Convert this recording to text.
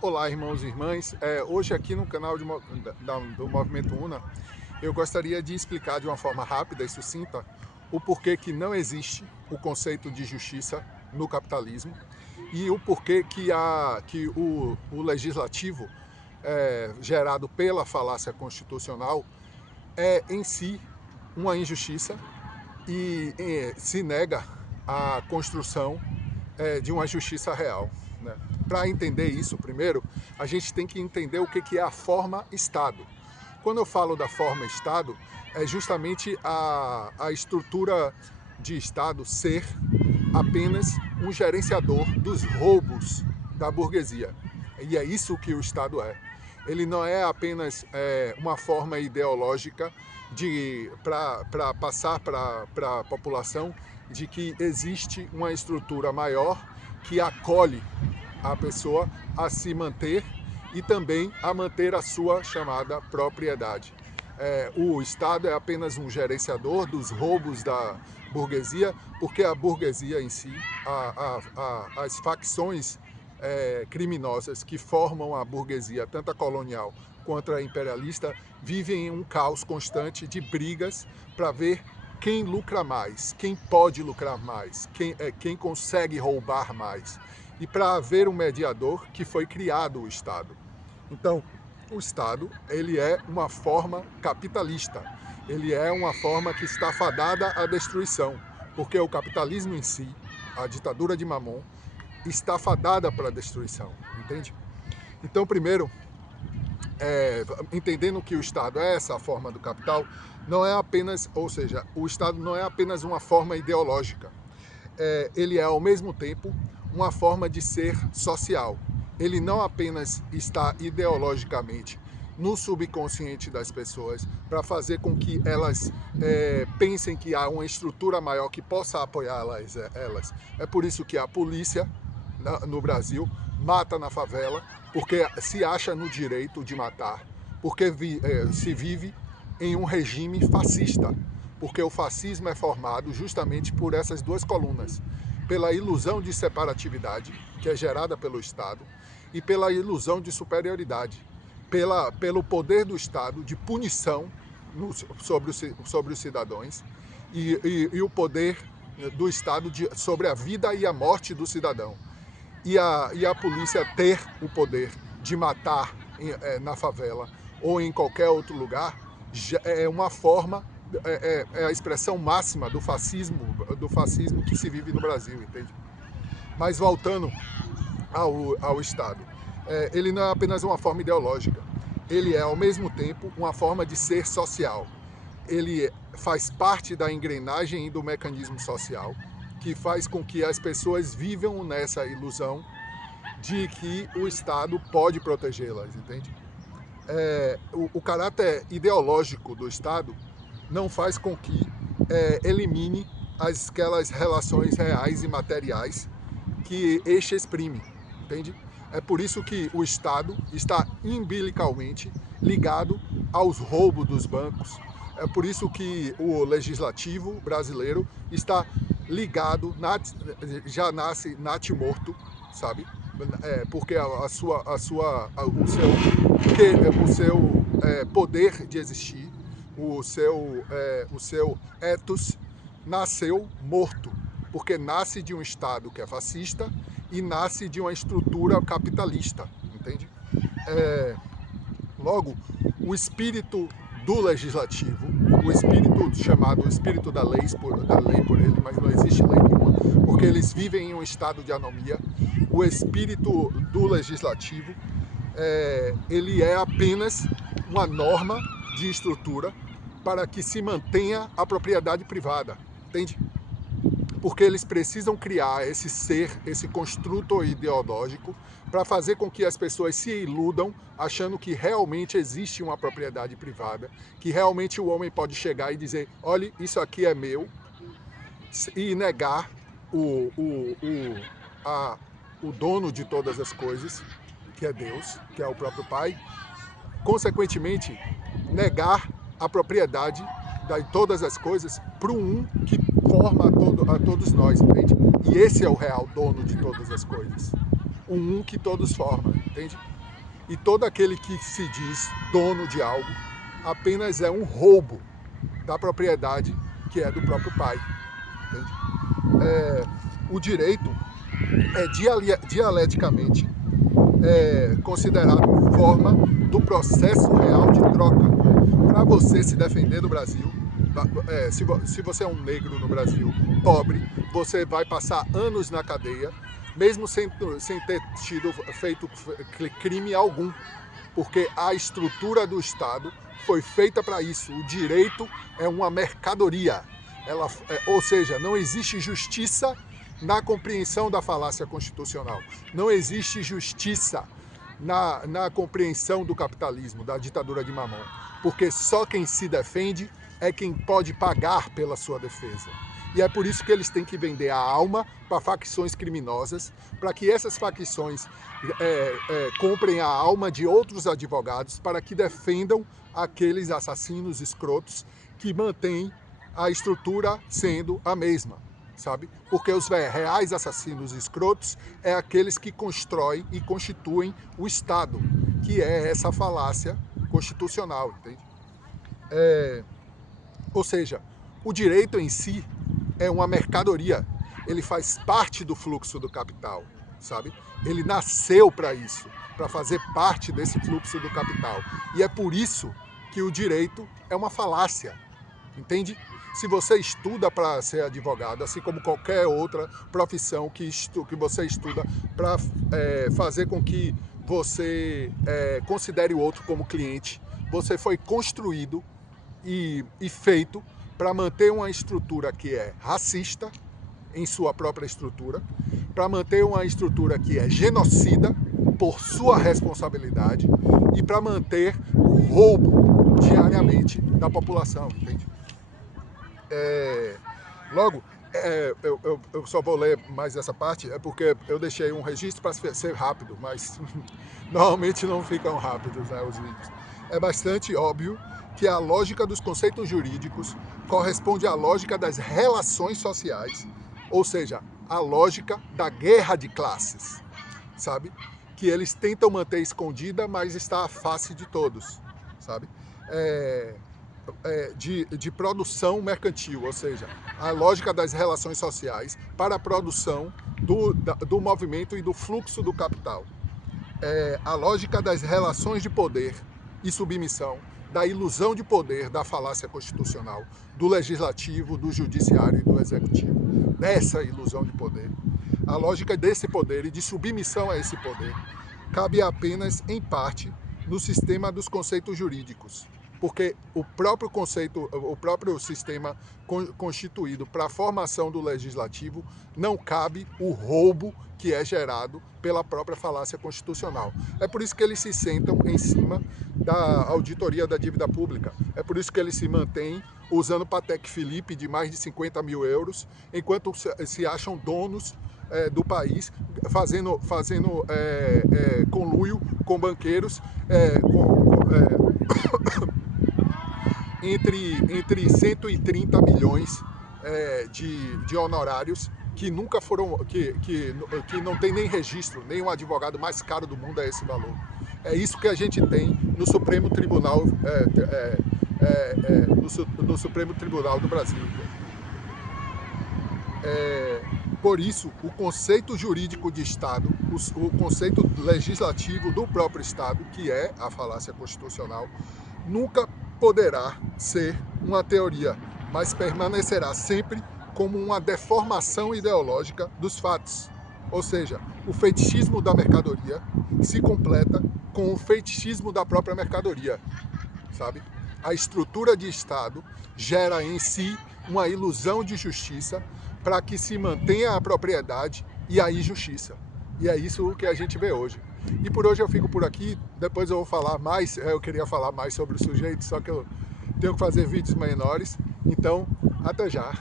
Olá, irmãos e irmãs. Hoje aqui no canal do Movimento Una, eu gostaria de explicar de uma forma rápida e sucinta o porquê que não existe o conceito de justiça no capitalismo e o porquê que o legislativo, gerado pela falácia constitucional, é em si uma injustiça e se nega a construção de uma justiça real, né? Para entender isso, primeiro, a gente tem que entender o que é a forma Estado. Quando eu falo da forma Estado, é justamente a estrutura de Estado ser apenas um gerenciador dos roubos da burguesia. E é isso que o Estado é. Ele não é apenas uma forma ideológica para passar para a população de que existe uma estrutura maior que acolhe a pessoa a se manter e também a manter a sua chamada propriedade. O Estado é apenas um gerenciador dos roubos da burguesia, porque a burguesia em si, as facções criminosas que formam a burguesia, tanto a colonial quanto a imperialista, vivem em um caos constante de brigas para ver quem lucra mais, quem pode lucrar mais, quem consegue roubar mais. E para haver um mediador que foi criado o Estado. Então, o Estado, ele é uma forma capitalista, ele é uma forma que está fadada à destruição, porque o capitalismo em si, a ditadura de Mamon, está fadada para a destruição, entende? Então, primeiro, entendendo que o Estado é essa forma do capital, não é apenas, ou seja, o Estado não é apenas uma forma ideológica, ele é ao mesmo tempo uma forma de ser social. Ele não apenas está ideologicamente no subconsciente das pessoas para fazer com que elas pensem que há uma estrutura maior que possa apoiar elas. É por isso que a polícia no Brasil mata na favela, porque se acha no direito de matar, porque se vive em um regime fascista, porque o fascismo é formado justamente por essas duas colunas, pela ilusão de separatividade, que é gerada pelo Estado, e pela ilusão de superioridade, pelo poder do Estado de punição sobre os cidadãos e o poder do Estado sobre a vida e a morte do cidadão. E a polícia ter o poder de matar na favela ou em qualquer outro lugar é uma forma, é a expressão máxima do fascismo que se vive no Brasil, entende? Mas voltando ao Estado, ele não é apenas uma forma ideológica, ele é ao mesmo tempo uma forma de ser social. Ele faz parte da engrenagem e do mecanismo social, que faz com que as pessoas vivam nessa ilusão de que o Estado pode protegê-las, entende? O caráter ideológico do Estado não faz com que elimine aquelas relações reais e materiais que este exprime, entende? É por isso que o Estado está umbilicalmente ligado aos roubos dos bancos. É por isso que o legislativo brasileiro está ligado, já nasce natimorto, sabe? Porque o seu poder de existir, o seu ethos nasceu morto, porque nasce de um Estado que é fascista e nasce de uma estrutura capitalista, entende? Logo, o espírito do legislativo, o espírito chamado espírito da lei por ele, mas não existe lei nenhuma, porque eles vivem em um estado de anomia. O espírito do legislativo, ele é apenas uma norma de estrutura para que se mantenha a propriedade privada, entende? Porque eles precisam criar esse ser, esse construto ideológico, para fazer com que as pessoas se iludam achando que realmente existe uma propriedade privada, que realmente o homem pode chegar e dizer, olha, isso aqui é meu, e negar o dono de todas as coisas, que é Deus, que é o próprio Pai, consequentemente, negar a propriedade de todas as coisas para um que forma a todos nós, entende? E esse é o real dono de todas as coisas. um que todos formam, entende? E todo aquele que se diz dono de algo apenas é um roubo da propriedade que é do próprio pai, entende? O direito é dialeticamente considerado forma do processo real de troca. Para você se defender no Brasil, se você é um negro no Brasil, pobre, você vai passar anos na cadeia, mesmo sem ter feito crime algum, porque a estrutura do Estado foi feita para isso. O direito é uma mercadoria, ou seja, não existe justiça na compreensão da falácia constitucional, não existe justiça na compreensão do capitalismo, da ditadura de Mamon, porque só quem se defende é quem pode pagar pela sua defesa. E é por isso que eles têm que vender a alma para facções criminosas, para que essas facções comprem a alma de outros advogados para que defendam aqueles assassinos escrotos que mantêm a estrutura sendo a mesma, sabe? Porque os reais assassinos escrotos é aqueles que constroem e constituem o Estado, que é essa falácia constitucional, entende? Ou seja, o direito em si é uma mercadoria, ele faz parte do fluxo do capital, sabe? Ele nasceu para isso, para fazer parte desse fluxo do capital. E é por isso que o direito é uma falácia, entende? Se você estuda para ser advogado, assim como qualquer outra profissão que você estuda para fazer com que você considere o outro como cliente, você foi construído e feito para manter uma estrutura que é racista em sua própria estrutura, para manter uma estrutura que é genocida por sua responsabilidade e para manter o roubo diariamente da população, entende? Logo, eu só vou ler mais essa parte, é porque eu deixei um registro para ser rápido, mas normalmente não ficam rápidos, né, os vídeos. É bastante óbvio que a lógica dos conceitos jurídicos corresponde à lógica das relações sociais, ou seja, a lógica da guerra de classes, sabe? Que eles tentam manter escondida, mas está à face de todos, sabe? De produção mercantil, ou seja, a lógica das relações sociais para a produção do movimento e do fluxo do capital. A lógica das relações de poder e submissão, da ilusão de poder da falácia constitucional, do legislativo, do judiciário e do executivo. Dessa ilusão de poder. A lógica desse poder e de submissão a esse poder cabe apenas, em parte, no sistema dos conceitos jurídicos, porque o próprio sistema constituído para a formação do legislativo não cabe o roubo que é gerado pela própria falácia constitucional. É por isso que eles se sentam em cima da auditoria da dívida pública, é por isso que eles se mantêm usando Patek Philippe de mais de 50 mil euros, enquanto se acham donos do país, fazendo conluio com banqueiros, entre 130 milhões de honorários que nunca foram, que não tem nem registro, nem um advogado mais caro do mundo é esse valor. É isso que a gente tem no Supremo Tribunal, no Supremo Tribunal do Brasil. Por isso, o conceito jurídico de Estado, o conceito legislativo do próprio Estado, que é a falácia constitucional, nunca poderá ser uma teoria, mas permanecerá sempre como uma deformação ideológica dos fatos. Ou seja, o fetichismo da mercadoria se completa com o fetichismo da própria mercadoria, sabe? A estrutura de Estado gera em si uma ilusão de justiça para que se mantenha a propriedade e a injustiça. E é isso que a gente vê hoje. E por hoje eu fico por aqui, depois eu vou falar mais, eu queria falar mais sobre o sujeito, só que eu tenho que fazer vídeos menores, então até já.